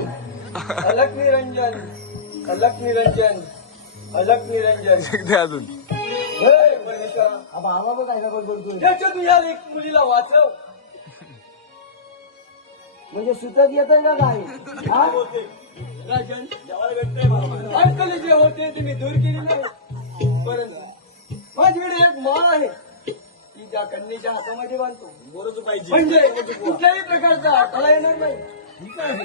नाही अलक निरंजन अलक निरंजन अलक निरंजन. अजून. तुझ्या मुलीला वाचव. म्हणजे सुतक येत का काय हा? राजन अडकले जे होते ते मी दूर केले नाही. परंतु माझ्याकडे एक माळ आहे. ती त्या कन्येच्या हातामध्ये बांधतो. बरोबर पाहिजे. म्हणजे कुठल्याही प्रकारचा अडथळा येणार नाही. ठीक आहे.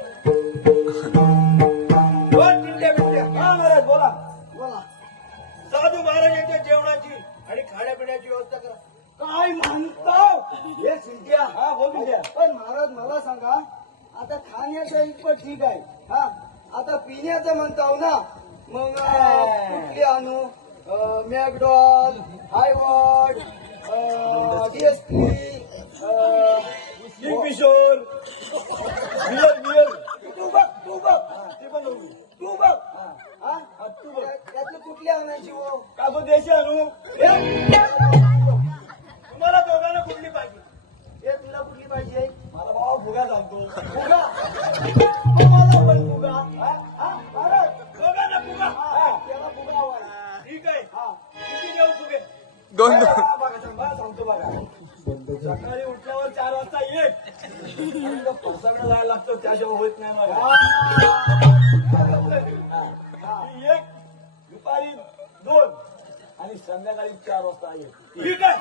महाराजांच्या जेवणाची आणि खाण्यापिण्याची व्यवस्था करा. काय म्हणतो? हे चिंट्या हा बोल चिंट्या पण महाराज मला सांगा आता खाण्याचं इतकं ठीक आहे. हा आता पिण्याचं म्हणताव ना मग कुठली आणू? मॅकडॉल हायवॉट डीएसपी किशोर तू बघ तू बघ ते पण. तू बघ हा त्या- त्यातली कुठली आणायची हो? का गो देशी आणू तुम्हाला दोघांना कुठली पाहिजे? हे तुला कुठली पाहिजे? मला भावा फुगा सांगतो. तुम्हाला पण हा? हा? दोघांना हा, त्याला हवाय. ठीक आहे. हा. किती देऊ फुगे? दोन बघा बघा, सांगतो बघा. सकाळी उठल्यावर चार वाजता एक पावसाकडे जायला लागतो त्याशिवाय होत नाही मला. दोन. आणि संध्याकाळी चार वाजता एक ठीक आहे.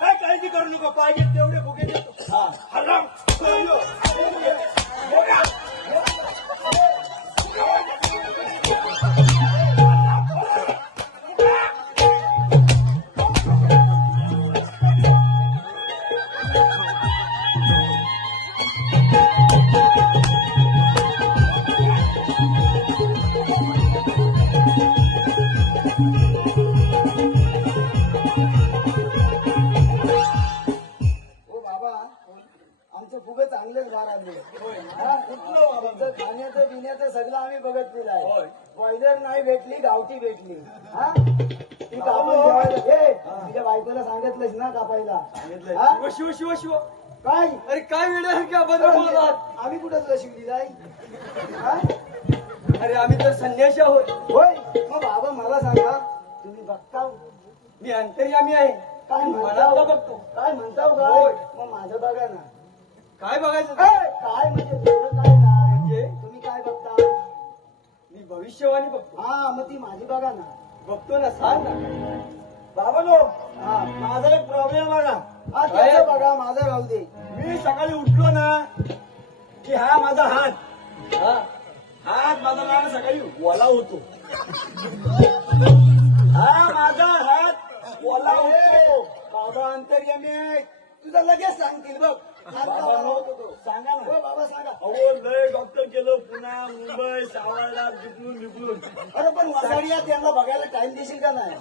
काय काळजी करू नका. पाहिजे तेवढे फुगे. आमचं खाण्याचं पिण्याचं सगळं आम्ही बघितलेलं आहे होय. बॉयलर नाही भेटली गावठी भेटली हा ती कापून ठेवायला हे तुझ्या बायकोला सांगितलंस ना कापायला हा? शिव शिव शिव शिव काय अरे काय वेळ बोलतात आम्ही कुठं तुला शिवली जाई हा? अरे आम्ही तर संन्याशी आहोत होय मग बाबा मला सांगा तुम्ही बघता मी अंतर्यामी आहे काय मनातलं म्हणताव बघतो काय म्हणताव होय. काय मग माझं बघा ना काय बघायचं काय म्हणजे काय म्हणजे? तुम्ही काय बघता? मी भविष्यवाणी बघतो. हा मग ती माझी बघा ना. बघतो ना सांग ना. बाबा हा माझा एक प्रॉब्लेम बघा. हा त्याचं बघा माझं राहू दे. मी सकाळी उठलो ना की हा माझा हात. हा? हात माझा ना सकाळी ओला होतो. हा माझा हात ओला होतो. बाबा अंतर्यामी आहे. तुझं लगेच सांगतील बघ. तो. सांगा ना. हो बाबा सांगा. अहो लय डॉक्टर केलं पुन्हा मुंबई सावरला जिकडून जिकडून अरे पण वसाडिया त्यांना बघायला टाइम देशील का नाही?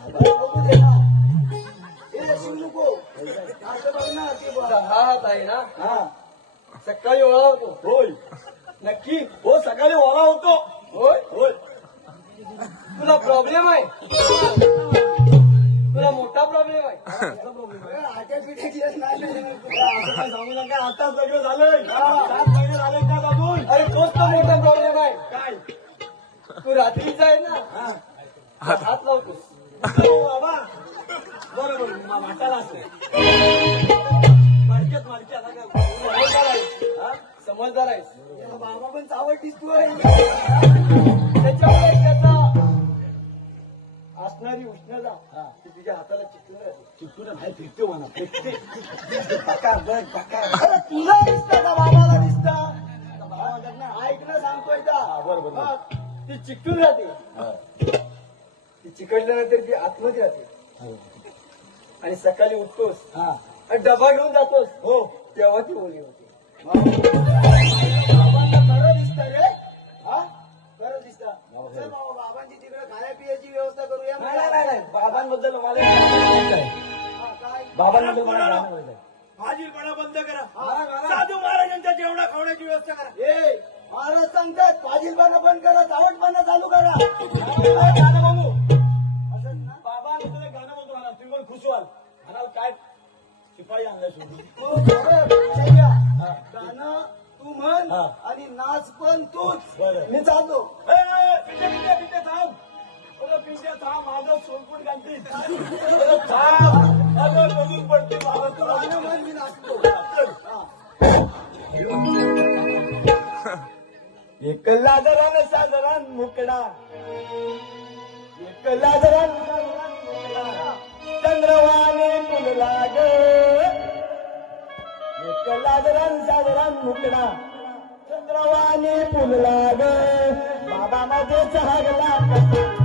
हे शिव नको. असं बघ ना ते बघ. तुझा हा हात आहे ना? हा. सकाळी ओळा होतो. होय. नक्की? हो सकाळी ओला होतो. होय? होय. तुला प्रॉब्लेम आहे? मोठा प्रॉब्लेम आहे. आट्या पिठ्याची सांगू नका. आता सगळं झालंय. सात महिने झाले का अजून अरे तोच तर मोठा प्रॉब्लेम आहे. काय? तू रात्रीचा आहे ना? हात लावतोस. हो बाबा. बरोबर वाटायला असं मार्केट मार्केट समजदार हा? आहेस. बाबा पण चावट दिसतोय त्याच्यामुळे त्याचा असणारी उष्णता ती तुझ्या हाताला चिकटून राहते. चिकटून नाही फिरते म्हणा. फिरते. पका बघ पका अरे तुला दिसतं का बाबाला दिसतं? ऐकणं सांगतोय का? बरोबर. ती चिकटून राहते. ती चिकटल्यानंतर ती आतमध्ये राहते. आणि सकाळी उठतोस हा. आणि डबा घेऊन जातोस. हो. तेव्हा ती ओली होते. बाबांना खरं दिसतं रे. हा? खरं दिसतं. चल बाबा बाबांची तिकडे खाण्या पिण्याची व्यवस्था करूया नाही नाही, बाबांबद्दल मला एक सांगायचं आहे. काय बाबांबद्दल मला आहे. फाजीलपणा बंद करा. साधू महाराजांच्या जेवणा खावण्याची व्यवस्था करा ए महाराज सांगतात फाजीलपणा बंद करा चावटपणा चालू करा गाणं म्हणू असं ना बाबांबद्दल एक गाणं म्हणतो म्हणा तुम्ही पण खुश व्हाल म्हणाल काय शिपाई आणलाय सोडून हो, शैया. गाणं तू म्हण हा. आणि नाच पण तूच बरं. मी चालतो एक लाजरान साजरान मुकडा. एक लाजरान चंद्रवाने फुलला ग. एक लाजरान साजरान मुकडा. चंद्रवाने फुलला ग. बाबा माझे चहागला